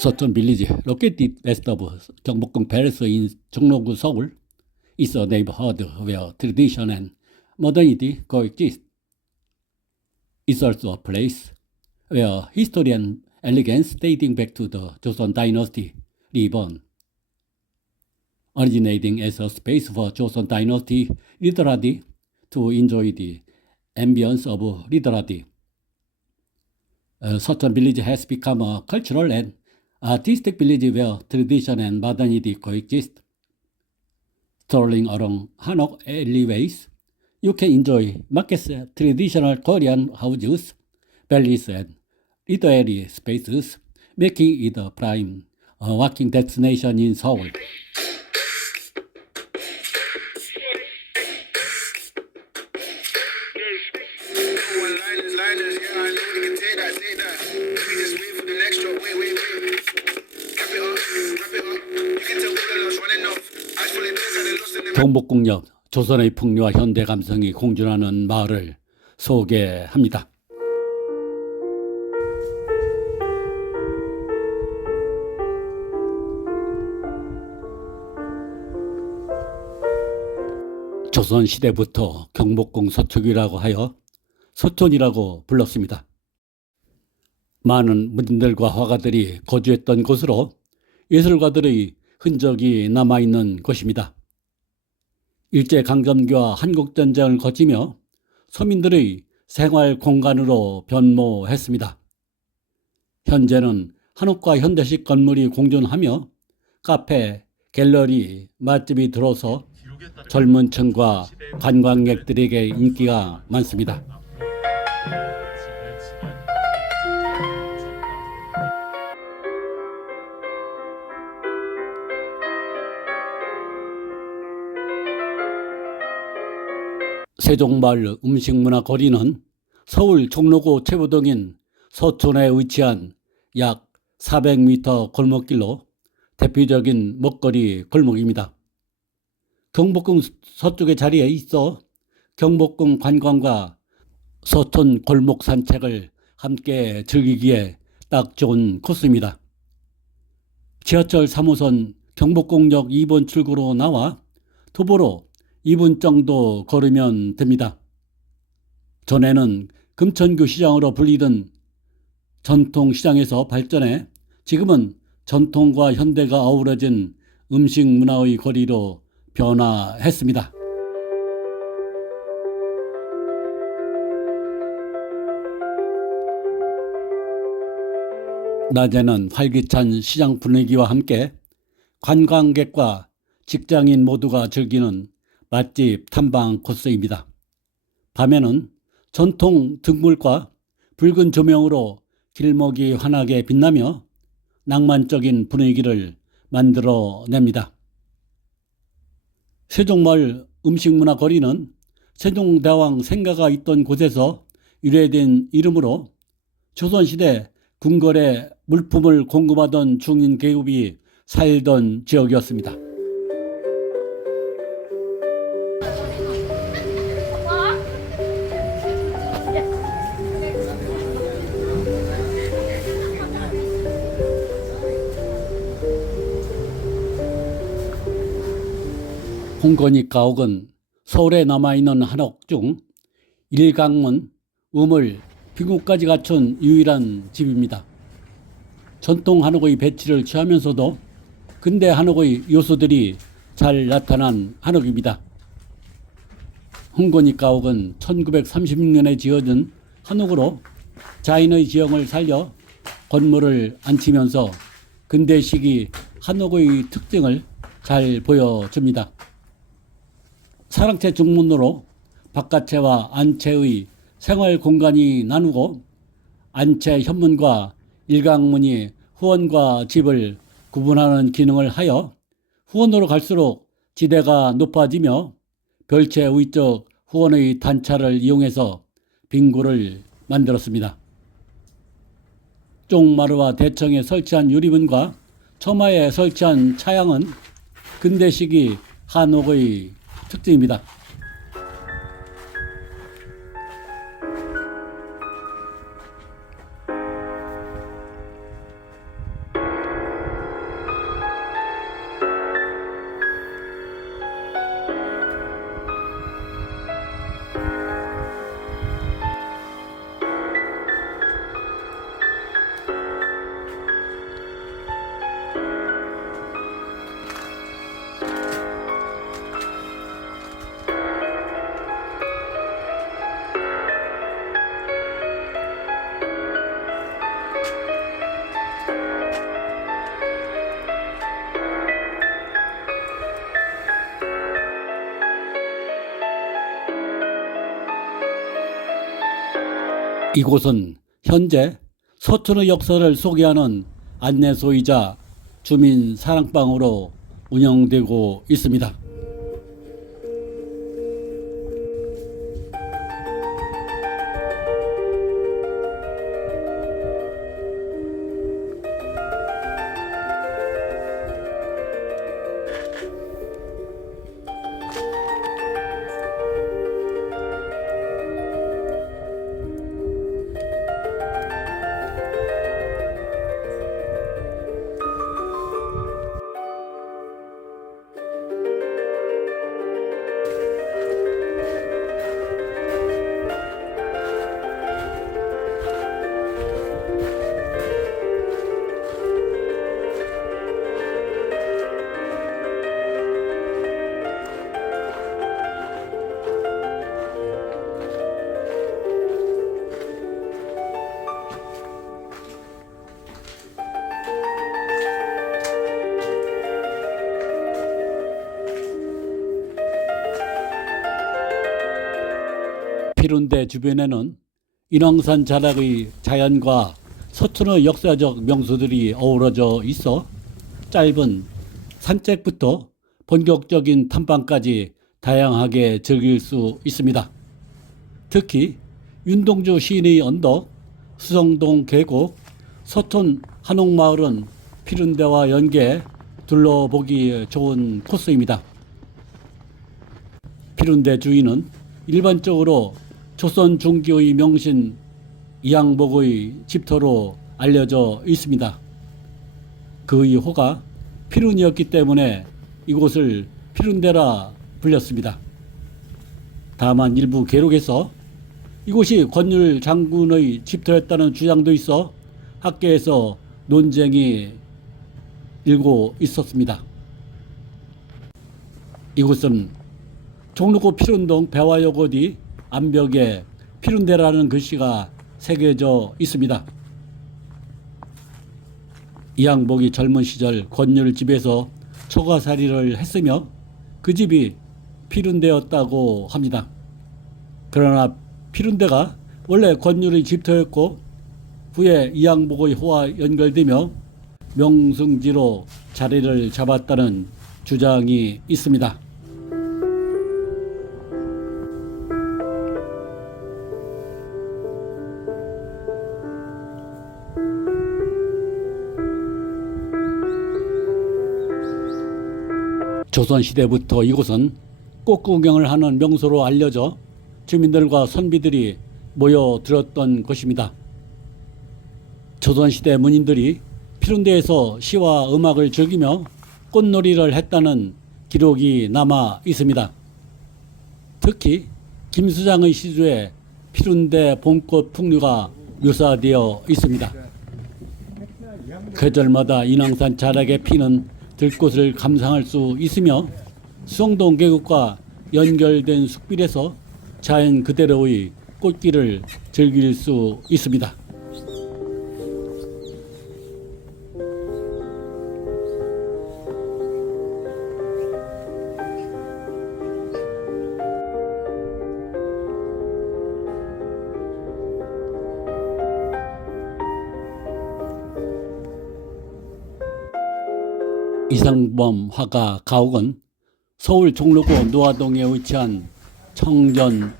Southern Village, located west of Gyeongbokgung Palace in Jongno-gu, Seoul, is a neighborhood where tradition and modernity coexist. It's also a place where history and elegance dating back to the Joseon Dynasty reborn. Originating as a space for Joseon Dynasty literati to enjoy the ambience of literati, Southern Village has become a cultural and artistic village where tradition and modernity coexist. Strolling along Hanok alleyways, you can enjoy markets, traditional Korean houses, valleys, and literary spaces, making it a prime walking destination in Seoul. 경복궁역, 조선의 풍류와 현대 감성이 공존하는 마을을 소개합니다. 조선시대부터 경복궁 서초이라고 하여 서촌이라고 불렀습니다. 많은 문인들과 화가들이 거주했던 곳으로 예술가들의 흔적이 남아있는 곳입니다. 일제강점기와 한국전쟁을 거치며 서민들의 생활 공간으로 변모했습니다. 현재는 한옥과 현대식 건물이 공존하며 카페, 갤러리, 맛집이 들어서 젊은 층과 관광객들에게 인기가 많습니다. 세종마을 음식문화 거리는 서울 종로구 최부동인 서촌에 위치한 약 400m 골목길로 대표적인 먹거리 골목입니다. 경복궁 서쪽의 자리에 있어 경복궁 관광과 서촌 골목 산책을 함께 즐기기에 딱 좋은 코스입니다. 지하철 3호선 경복궁역 2번 출구로 나와 도보로 2분 정도 걸으면 됩니다. 전에는 금천구 시장으로 불리던 전통시장에서 발전해 지금은 전통과 현대가 어우러진 음식 문화의 거리로 변화했습니다. 낮에는 활기찬 시장 분위기와 함께 관광객과 직장인 모두가 즐기는 맛집 탐방 코스입니다. 밤에는 전통 등불과 붉은 조명으로 길목이 환하게 빛나며 낭만적인 분위기를 만들어냅니다. 세종마을 음식문화 거리는 세종대왕 생가가 있던 곳에서 유래된 이름으로 조선시대 궁궐에 물품을 공급하던 중인 계급이 살던 지역이었습니다. 홍건희 가옥은 서울에 남아있는 한옥 중 일강문, 우물, 빙구까지 갖춘 유일한 집입니다. 전통 한옥의 배치를 취하면서도 근대 한옥의 요소들이 잘 나타난 한옥입니다. 홍건희 가옥은 1936년에 지어진 한옥으로 자인의 지형을 살려 건물을 안치면서 근대 시기 한옥의 특징을 잘 보여줍니다. 사랑채 중문으로 바깥채와 안채의 생활 공간이 나누고 안채 현문과 일강문이 후원과 집을 구분하는 기능을 하여 후원으로 갈수록 지대가 높아지며 별채 위쪽 후원의 단차를 이용해서 빙구를 만들었습니다. 쪽마루와 대청에 설치한 유리문과 처마에 설치한 차양은 근대 시기 한옥의 특징입니다. 이곳은 현재 서촌의 역사를 소개하는 안내소이자 주민 사랑방으로 운영되고 있습니다. 피룬대 주변에는 인왕산 자락의 자연과 서촌의 역사적 명소들이 어우러져 있어 짧은 산책부터 본격적인 탐방까지 다양하게 즐길 수 있습니다. 특히 윤동주 시인의 언덕, 수성동 계곡, 서촌 한옥마을은 피룬대와 연계해 둘러보기 좋은 코스입니다. 피룬대 주위는 일반적으로 조선 중기의 명신 이양복의 집터로 알려져 있습니다. 그의 호가 피룬이었기 때문에 이곳을 피룬대라 불렸습니다. 다만 일부 계록에서 이곳이 권율 장군의 집터였다는 주장도 있어 학계에서 논쟁이 일고 있었습니다. 이곳은 종로구 피룬동 배화여고 뒤 암벽에 피룬대라는 글씨가 새겨져 있습니다. 이양복이 젊은 시절 권율 집에서 처가살이를 했으며 그 집이 피룬대였다고 합니다. 그러나 피룬대가 원래 권율의 집터였고 후에 이양복의 호와 연결되며 명승지로 자리를 잡았다는 주장이 있습니다. 조선시대부터 이곳은 꽃구경을 하는 명소로 알려져 주민들과 선비들이 모여들었던 곳입니다. 조선시대 문인들이 피룬대에서 시와 음악을 즐기며 꽃놀이를 했다는 기록이 남아 있습니다. 특히 김수장의 시조에 피룬대 봄꽃 풍류가 묘사되어 있습니다. 계절마다 인왕산 자락에 피는 들꽃을 감상할 수 있으며 수성동 계곡과 연결된 숲길에서 자연 그대로의 꽃길을 즐길 수 있습니다. 이상범 화가 가옥은 서울 종로구 노화동에 위치한 청전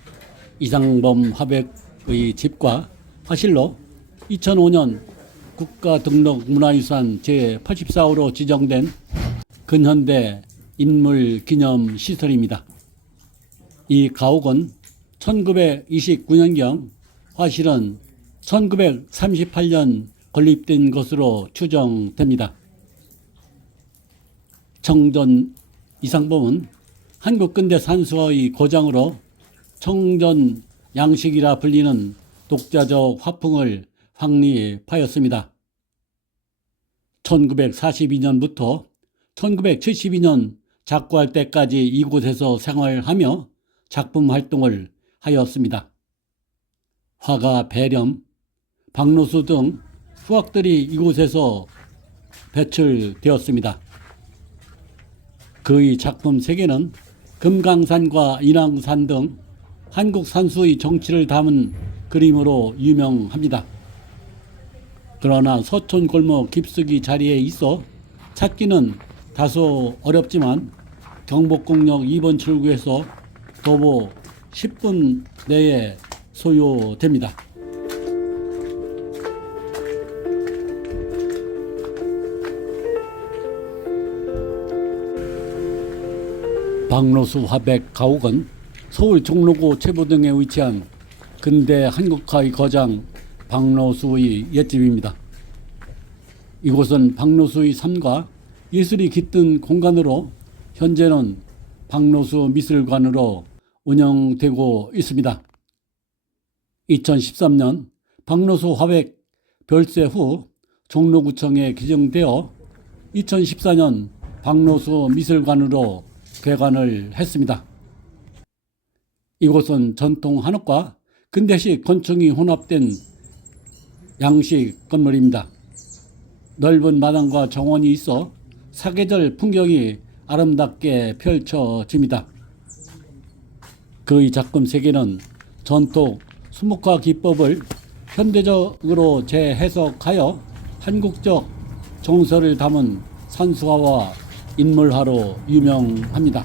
이상범 화백의 집과 화실로 2005년 국가등록문화유산 제84호로 지정된 근현대 인물기념시설입니다. 이 가옥은 1929년경, 화실은 1938년 건립된 것으로 추정됩니다. 청전 이상범은 한국 근대 산수화의 고장으로 청전 양식이라 불리는 독자적 화풍을 확립하였습니다. 1942년부터 1972년 작고할 때까지 이곳에서 생활하며 작품 활동을 하였습니다. 화가 배렴, 박노수 등 후학들이 이곳에서 배출되었습니다. 그의 작품 세계는 금강산과 인왕산 등 한국 산수의 정치를 담은 그림으로 유명합니다. 그러나 서촌 골목 깊숙이 자리에 있어 찾기는 다소 어렵지만 경복궁역 2번 출구에서 도보 10분 내에 소요됩니다. 박노수 화백 가옥은 서울 종로구 최부등에 위치한 근대 한국화의 거장 박노수의 옛집입니다. 이곳은 박노수의 삶과 예술이 깃든 공간으로 현재는 박노수 미술관으로 운영되고 있습니다. 2013년 박노수 화백 별세 후 종로구청에 개정되어 2014년 박노수 미술관으로 개관을 했습니다. 이곳은 전통 한옥과 근대식 건축이 혼합된 양식 건물입니다. 넓은 마당과 정원이 있어 사계절 풍경이 아름답게 펼쳐집니다. 그의 작품 세계는 전통 수묵화 기법을 현대적으로 재해석하여 한국적 정서를 담은 산수화와 인물화로 유명합니다.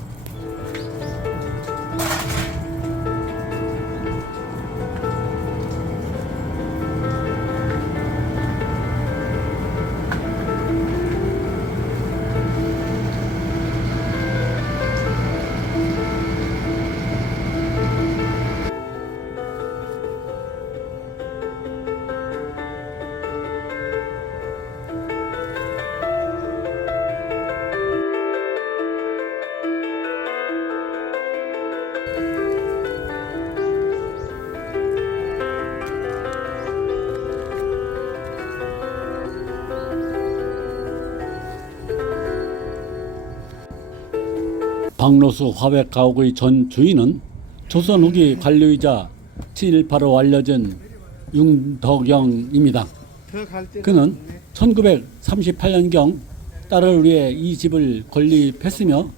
박노수 화백 가옥의 전 주인은 조선 후기 관료이자 친일파로 알려진 윤덕영입니다. 그는 1938년경 딸을 위해 이 집을 건립했으며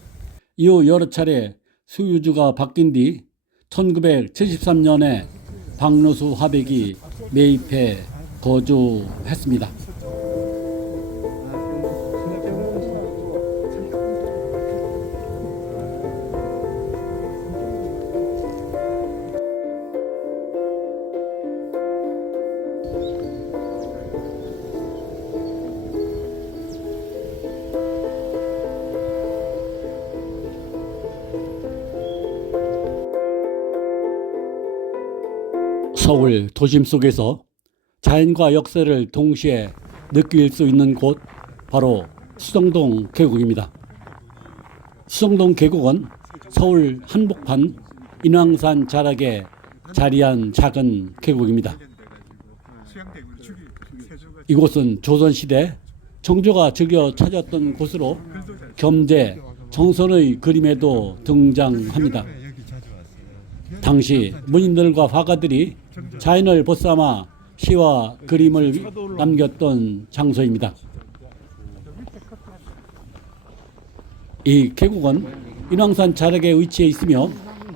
이후 여러 차례 소유주가 바뀐 뒤 1973년에 박노수 화백이 매입해 거주했습니다. 서울 도심 속에서 자연과 역사를 동시에 느낄 수 있는 곳 바로 수성동 계곡입니다. 수성동 계곡은 서울 한복판 인왕산 자락에 자리한 작은 계곡입니다. 이곳은 조선시대 정조가 즐겨 찾았던 곳으로 겸재 정선의 그림에도 등장합니다. 당시 문인들과 화가들이 자연을 벗삼아 시와 그림을 남겼던 장소입니다. 이 계곡은 인왕산 자락에 위치해 있으며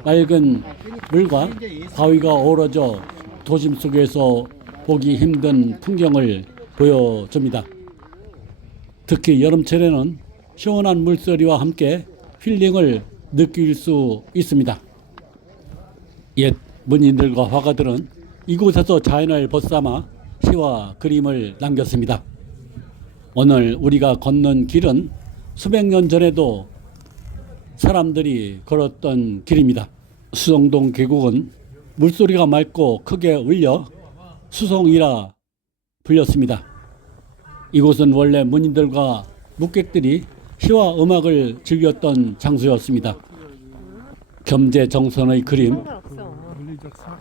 맑은 물과 바위가 어우러져 도심 속에서 보기 힘든 풍경을 보여줍니다. 특히 여름철에는 시원한 물소리와 함께 힐링을 느낄 수 있습니다. 옛 문인들과 화가들은 이곳에서 자연을 벗삼아 시와 그림을 남겼습니다. 오늘 우리가 걷는 길은 수백 년 전에도 사람들이 걸었던 길입니다. 수성동 계곡은 물소리가 맑고 크게 울려 수성이라 불렸습니다. 이곳은 원래 문인들과 묵객들이 시와 음악을 즐겼던 장소였습니다. 겸재 정선의 그림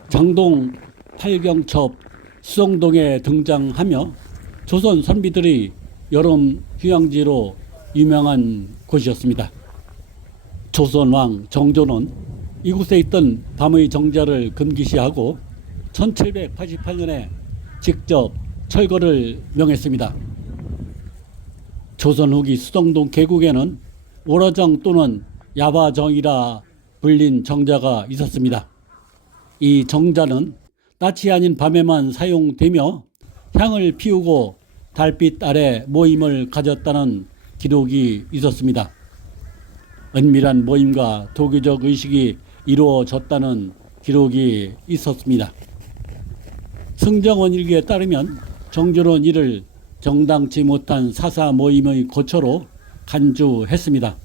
장동 팔경첩 수성동에 등장하며 조선 선비들의 여름 휴양지로 유명한 곳이었습니다. 조선왕 정조는 이곳에 있던 밤의 정자를 금기시하고 1788년에 직접 철거를 명했습니다. 조선 후기 수성동 계곡에는 오라정 또는 야바정이라 불린 정자가 있었습니다. 이 정자는 낮이 아닌 밤에만 사용되며 향을 피우고 달빛 아래 모임을 가졌다는 기록이 있었습니다. 은밀한 모임과 도교적 의식이 이루어졌다는 기록이 있었습니다. 승정원 일기에 따르면 정조는 이를 정당치 못한 사사 모임의 거처로 간주했습니다.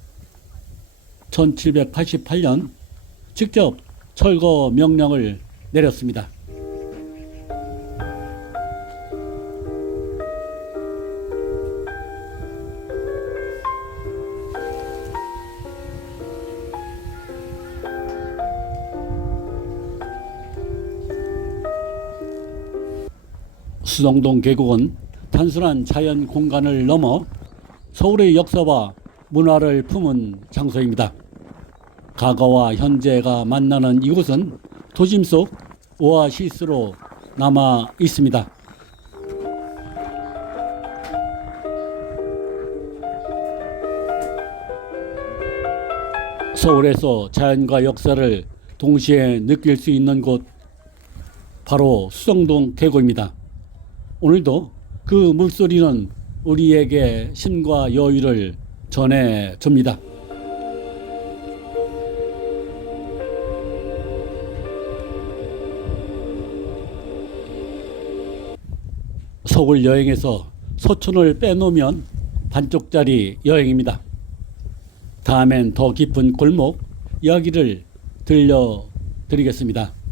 1788년 직접 철거 명령을 내렸습니다. 수성동 계곡은 단순한 자연 공간을 넘어 서울의 역사와 문화를 품은 장소입니다. 과거와 현재가 만나는 이곳은 도심 속 오아시스로 남아 있습니다. 서울에서 자연과 역사를 동시에 느낄 수 있는 곳, 바로 수성동 계곡입니다. 오늘도 그 물소리는 우리에게 쉼과 여유를 전해줍니다. 서울 여행에서 서촌을 빼놓으면 반쪽짜리 여행입니다. 다음엔 더 깊은 골목 이야기를 들려드리겠습니다.